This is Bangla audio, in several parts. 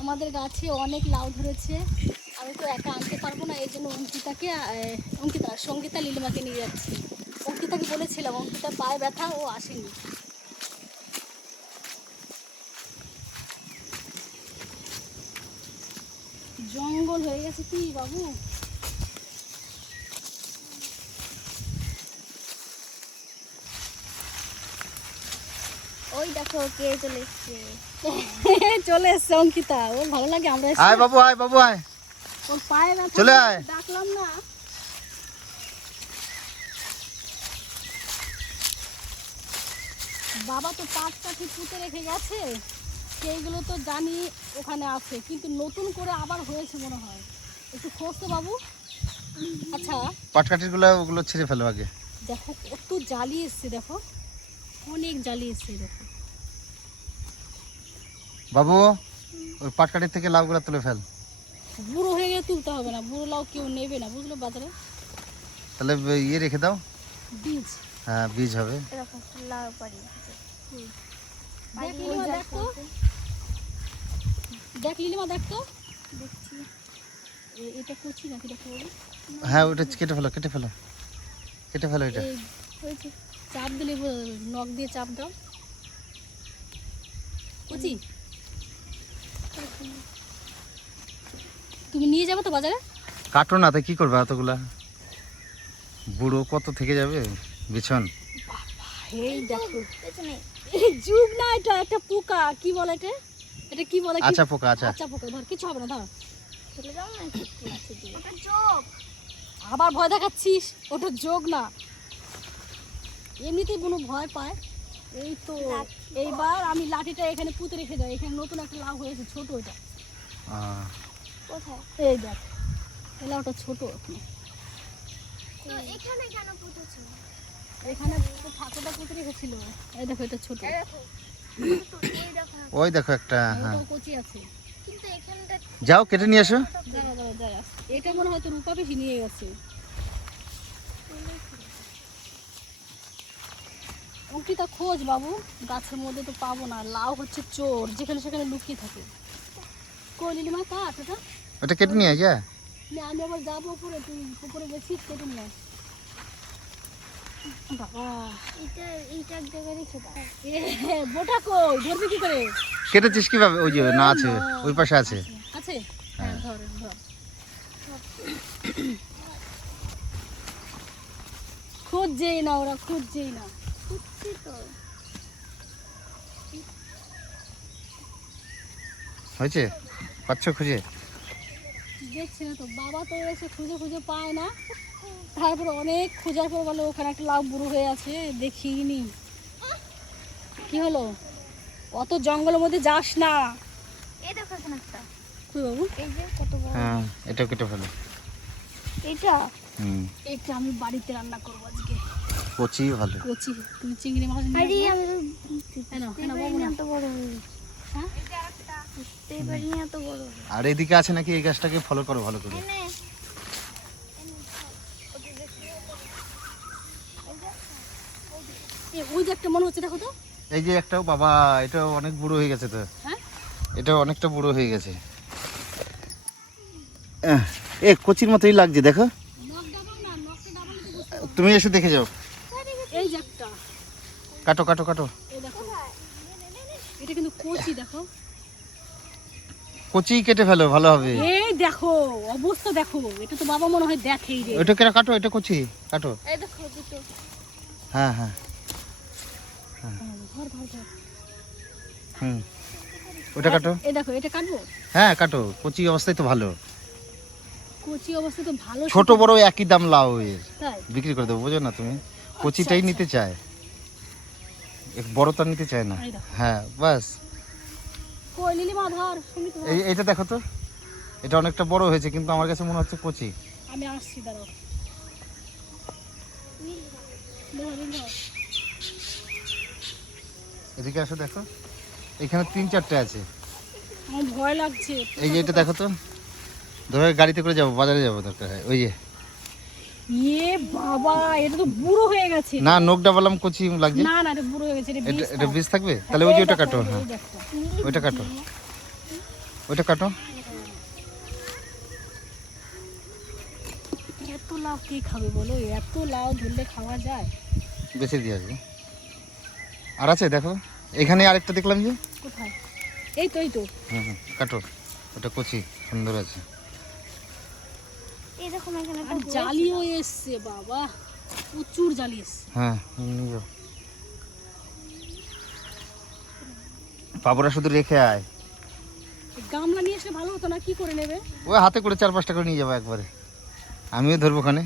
আমাদের গাছে অনেক লাউ ধরেছে। আমি তো একা আনতে পারব না, এই জন্য অঙ্কিতাকে অঙ্কিতা, সঙ্গীতা লিলিমাকে নিয়ে যাচ্ছি। অঙ্কিতাকে বলেছিলাম অঙ্কিতা পায়ে ব্যথা, ও আসেনি। জঙ্গল হয়ে গেছে কি বাবু? ওই দেখো কে চলে এসছে। চলে এসছে অঙ্কিতা ওর ভালো লাগে আমরা আয় বাবু আয় বাবু আয়। ওর পায়ে ব্যথা চলে আয়। ডাকলাম না। বাবা তো পাট কাঠি পুঁতে রেখে গেছে সেইগুলো তো জানি ওখানে আছে কিন্তু নতুন করে আবার হয়েছে মনে হয়। একটু খোঁজ তো বাবু। আচ্ছা। পাটকাঠিরগুলো ওগুলো ছিঁড়ে ফেলো আগে। দেখো কত জালি এসছে দেখো। অনেক জালি এসছে দেখো। বাবু ওই পাটকাটির থেকে লাউগুলো তুলে ফেল। বুড়ো হয়ে গেলে তুলতে হবে না বুড়ো লাউ কেউ নেবে না বুঝলো বাজারে? তাহলে ইয়ে রেখে দাও। বীজ। হ্যাঁ বীজ হবে। এরকম লাউ পারি দেখ লিলিমা দেখ তো। দেখ তো। দেখছি। এটা কচি নাকি দেখো হ্যাঁ ওটা কেটে ফেলো কেটে ফেলো। কেটে ফেলো এটা। চাপ দিলে নখ দিয়ে চাপ দাও। কচি? তুমি নিয়ে যাবে তো বাজারে? কাটো না তো কি করবে এতগুলা? বুড়ো কত থেকে যাবে? বিছন। এই দেখো। এই যুগ না এটা একটা পোকা। কি বলে এটা? এটা কি বলে? আচ্ছা পোকা আচ্ছা। আচ্ছা পোকা। ধর কিছু হবে না ধর। চলে যাও না ওটা চোখ আবার ভয় দেখাচ্ছিস? ওটা যোগ না। এমনিতেই কোনো ভয় পায়। এই তো এইবার আমি লাঠিটা এখানে পুঁতে রেখে যাই এখানে নতুন একটা লাউ হয়েছে ছোট এটা। কোথায়? এই দেখ এই লাউটা ছোট এখানে। কেন পুঁতেছো? এখানে ঠাকুরটা পুঁতে রেখেছিল। এই দেখো এটা ছোট। ওই দেখো না। ওই দেখো একটা হ্যাঁ। কচি আছে। যাও কেটে নিয়ে দাঁড়া এটা মনে হয়তো রূপা বেশি নিয়ে গেছে। অঙ্কিতা খোঁজ বাবু। গাছের মধ্যে তো পাবো না লাউ হচ্ছে চোর যেখানে সেখানে লুকিয়ে থাকে। কই লিলিমা কাট ওটা ওটা কেটে নিয়ে যা। না আমি আবার যাব উপরে তুই উপরে গেছিস কেটে নিয়ে কেটেছিস কীভাবে? ওই যে না আছে ওই পাশে আছে। আছে হ্যাঁ ধর ধর। খুঁজছেই না ওরা খুঁজছেই না। তো হয়েছে? পাচ্ছ খুঁজে? দেখছি না তো বাবা তো এসে খুঁজে খুঁজে পায় না। তারপর অনেক খোঁজার পর বলে ওখানে একটা লাউ বুড়ো হয়ে আছে দেখিনি। কি হলো? অত জঙ্গলের মধ্যে যাস না। এই দেখো এখানে একটা। কই বাবু এই যে কত বড়। হ্যাঁ এটাও কেটে ফেলো। এটা? হুম। এটা আমি বাড়িতে রান্না করব আজকে। কচি ভালো। কচি তুমি চিংড়ি মাছ নিয়ে আরে আমি। এত বড় হয়ে বড় আর এদিকে আছে নাকি এই গাছটাকে? ফলো করো ভালো করে। ওই যে একটা মনে হচ্ছে দেখো তো। এই যে একটাও বাবা এটা অনেক বুড়ো হয়ে গেছে তো। হ্যাঁ? এটা অনেকটা বুড়ো হয়ে গেছে। এ কচির মতোই লাগছে দেখো। তো তুমি এসে দেখে যাও। কাটো কাটো কাটো। দেখো। এটা কিন্তু কচি দেখো। কচি কেটে ফেলো ভালো হবে। এই দেখো অবস্থা দেখো। এটা তো বাবা মনে হয় দেখেই রে। ওইটা কেন কাটো এটা কচি। কাটো। এই দেখো দুটো। হ্যাঁ হ্যাঁ। হুম। ওটা কাটো। এই দেখো এটা কাটবো? হ্যাঁ কাটো। কচি অবস্থায় তো ভালো। কচি অবস্থা তো ভালো ছোট বড় একই দাম লাউ এর বিক্রি করে দেবো বোঝো না তুমি? কচিটাই নিতে চায়। এক বড় তো আর নিতে চায় না। হ্যাঁ বাস। এই এটা দেখো তো। এটা অনেকটা বড় হয়েছে কিন্তু আমার কাছে মনে হচ্ছে কচি। আমি আসছি দাঁড়াও। ধর, ধর। এদিকে আসো দেখো। এখানে তিন চারটে আছে। ভয় লাগছে এই যে এটা দেখো তো। ধরে গাড়িতে করে যাব বাজারে যাব দরকার হয়। ওই যে। ইয়ে বাবা এটা তো বুড়ো হয়ে গেছে। না নোকটা বললাম কচি লাগছে। না না এটা বুড়ো হয়ে গেছে এটা এটা বীজ থাকবে? তাহলে ওই যে ওটা কাটো হ্যাঁ। ওইটা কাটো। ওইটা কাটো। এত লাউ কে খাবে বলো? এত লাউ ধরলে খাওয়া যায়? বেছে দিয়ে আসবে। আর আছে দেখো। এখানে আরেকটা দেখলাম যে। কোথায়? এই তো এই তো। হুম হুম, কাটো। ওটা কচি সুন্দর আছে। এই দেখো না এখানে আর একটা জালিও এসছে বাবা। প্রচুর জালি এসছে। হ্যাঁ নিয়ে যাও। শুধু রেখে আয়। গামলা নিয়ে এসে ভালো হতো না? কি করে নেবে? ওই হাতে করে চার পাঁচটা করে নিয়ে যাব একবারে। আমিও ধরবো ওখানে।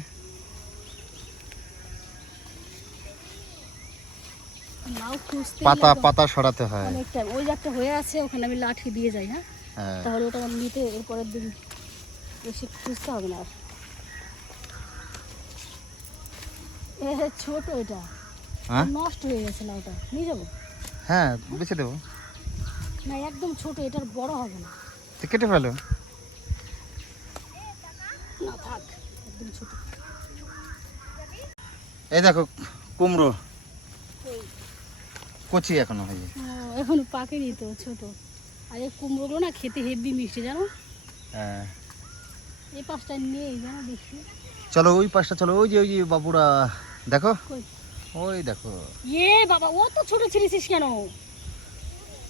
পাতা পাতা সরাতে হয়। অনেকটা। ওই যে একটা হয়ে আছে ওখানে আমি লাঠি দিয়ে যাই হ্যাঁ? হ্যাঁ। তাহলে ওটা নিতে এরপরের দিন বেশি খুঁজতে হবে না আর এ ছোট এটা। হ্যাঁ? নষ্ট হয়ে গেছে না নিয়ে যাব? হ্যাঁ বেছে দেবো। না একদম ছোট এটার বড় হবে না। তো কেটে ফেলো। না থাক একদম ছোট। এই দেখো কুমড়ো। কচি এখনও হয়েছে ও, এখন পাকেনি তো ছোট। আর এই কুমড়োগুলো না খেতে হেভি মিষ্টি জানো? হ্যাঁ। এই পাঁচটা নেই জানো দেখি। চলো ওই পাশটা চলো ওই যে ওই যে বাবুরা। দেখো। ওই দেখো। ইয়ে বাবা ও তো ছোট ছিঁড়েছিস কেন?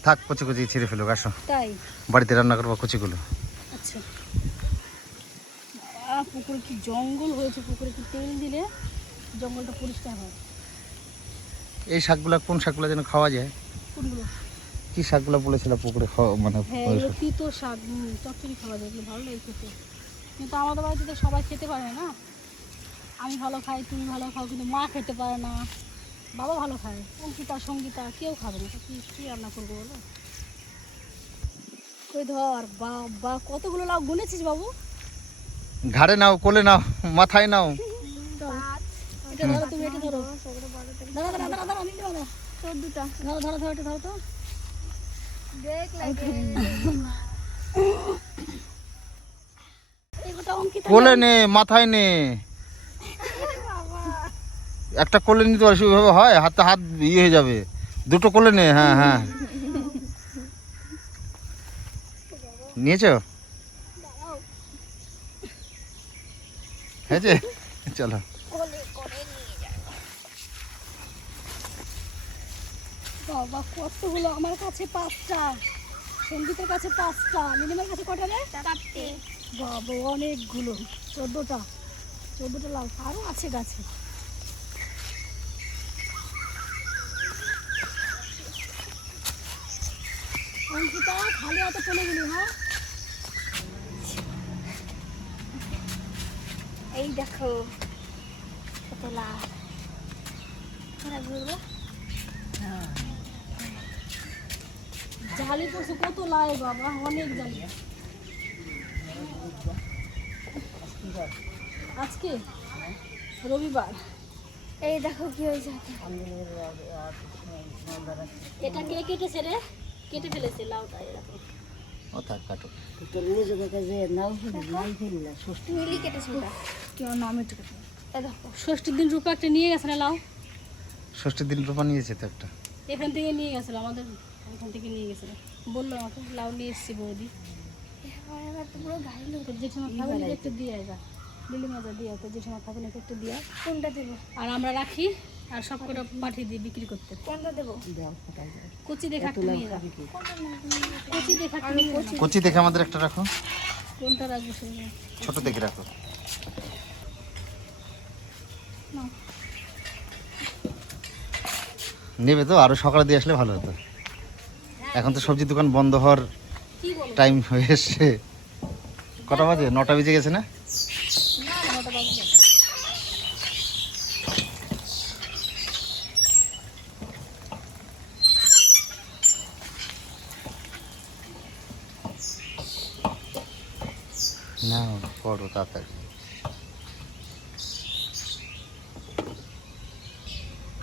থাক কচি কচি ছিঁড়ে ফেলো আসো। তাই? বাড়িতে রান্না করব কচিগুলো। আচ্ছা। পুকুরে কি জঙ্গল হয়েছে? পুকুরে কি তেল দিলে জঙ্গলটা পরিষ্কার হয়? এই শাকগুলা কোন শাকগুলা যেন খাওয়া যায়? কোনগুলো? কি শাকগুলা বলেছিল পুকুরে খাওয়া মানে হ্যাঁ তিতো শাক চচ্চড়ি খাওয়া যায় ভালো লাগে খেতে। কিন্তু আমাদের বাড়িতে তো সবাই খেতে পারে না। আমি ভালো খাই তুমি ভালো খাও কিন্তু মা খেতে পারে না। বাবা ভালো খায় অঙ্কিতা সঙ্গীতা কেউ খাবে না। কি কী রান্না করব বলো? কই ধর বাবা কতগুলো লাউ গুনেছিস বাবু? ঘাড়ে নাও কোলে নাও মাথায় নাও। এটা ধরো তুমি এটা ধরো। দাঁড়া দাঁড়া দাঁড়া দাঁড়া নিতে পারো তোর দুটা। ধরো ধরো ধরো এটা ধরো তো। দেখ লাগে। কোলে নে মাথায় নে। একটা কোলে নিতে পারিস ওইভাবে হয় হাতে হাত ইয়ে হয়ে যাবে। দুটো কোলে নে হ্যাঁ হ্যাঁ। নিয়েছো? হয়েছে? চলো। বাবা কতগুলো? আমার কাছে পাঁচটা। সঙ্গীতের কাছে পাঁচটা। নীলিমার কাছে কটা রে? চারটে। বাবা অনেকগুলো। চোদ্দোটা। চোদ্দোটা লাউ আরও আছে গাছে অঙ্কিতা খালি হাতে চলে গেলি হ্যাঁ এই দেখো কত ওরা ঘুরবো জালি পড়ছে কত লাই বাবা অনেক জালি আজকে রবিবার এই দেখো কি হয়েছে এটা কে কেটেছে রে? কেটে ফেলেছে লাউটা এরকম। থাক কাটো। মিলি কেটেছে ওটা। কেউ নামে দেখো ষষ্ঠীর দিন রূপা একটা নিয়ে গেছে না লাউ? ষষ্ঠীর দিন রোপা নিয়েছে তো একটা। এখান থেকে নিয়ে গেছিল আমাদের এখান থেকে নিয়ে গেছিল। বলল আমাকে লাউ নিয়ে এসছি বৌদি। পুরো দিয়ে যা। লিলি মাজা দিয়ে তোর জেঠিমা খাবে না একটু দিয়ে। কোনটা দেবো? আর আমরা রাখি আর সব কটা পাঠিয়ে দিই বিক্রি করতে। কোনটা দেবো? কচি দেখা যা কচি দেখা কচি দেখে আমাদের একটা রাখো। কোনটা রাখব সেটা ছোট দেখে রাখো। নেবে তো আরও সকালে দিয়ে আসলে ভালো হতো। এখন তো সবজি দোকান বন্ধ হওয়ার টাইম হয়ে এসছে। কটা বাজে? নটা বেজে গেছে না ওটা বাবু যাবে। না করো তাড়াতাড়ি।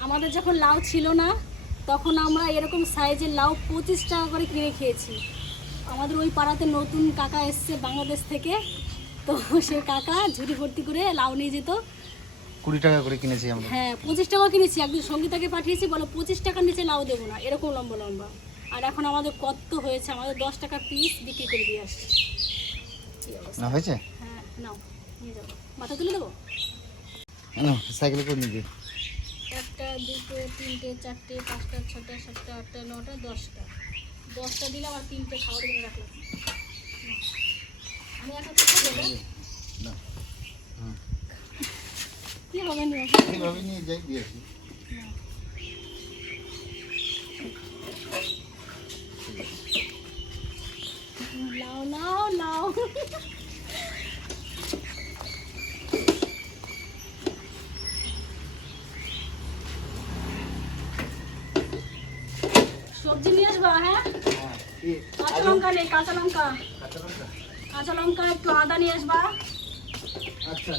আমাদের যখন লাউ ছিল না তখন আমরা এরকম সাইজের লাউ পঁচিশ টাকা করে কিনে খেয়েছি। আমাদের ওই পাড়াতে নতুন কাকা এসছে বাংলাদেশ থেকে তো সে কাকা ঝুড়ি ভর্তি করে লাউ নিয়ে যেত। কুড়ি টাকা করে কিনেছি আমরা। হ্যাঁ পঁচিশ টাকা কিনেছি। একদিন সঙ্গীতাকে পাঠিয়েছি বলো পঁচিশ টাকার নিচে লাউ দেবো না। এরকম লম্বা লম্বা। আর এখন আমাদের কত হয়েছে আমাদের দশ টাকা পিস বিক্রি করে দিয়ে আসছি। অবস্থা? না হয়েছে? হ্যাঁ নাও নিয়ে যাব। মাথা তুলে দেবো? না সাইকেলে করে নিয়ে একটা দুটো তিনটে চারটে পাঁচটা ছটা সাতটা আটটা নটা দশটা। দশটা দিলাম আর তিনটে খাবার জন্য রাখলাম। আমি এখন কোথায় না কি হবে নিয়ে? যাই দিয়ে আসি নাও নাও নাও সবজি নিয়ে আসবা হ্যাঁ হ্যাঁ কি কাঁচা লঙ্কা নেই কাঁচা লঙ্কা কাঁচা লঙ্কা? কাঁচা লঙ্কা একটু আদা নিয়ে আসবা আচ্ছা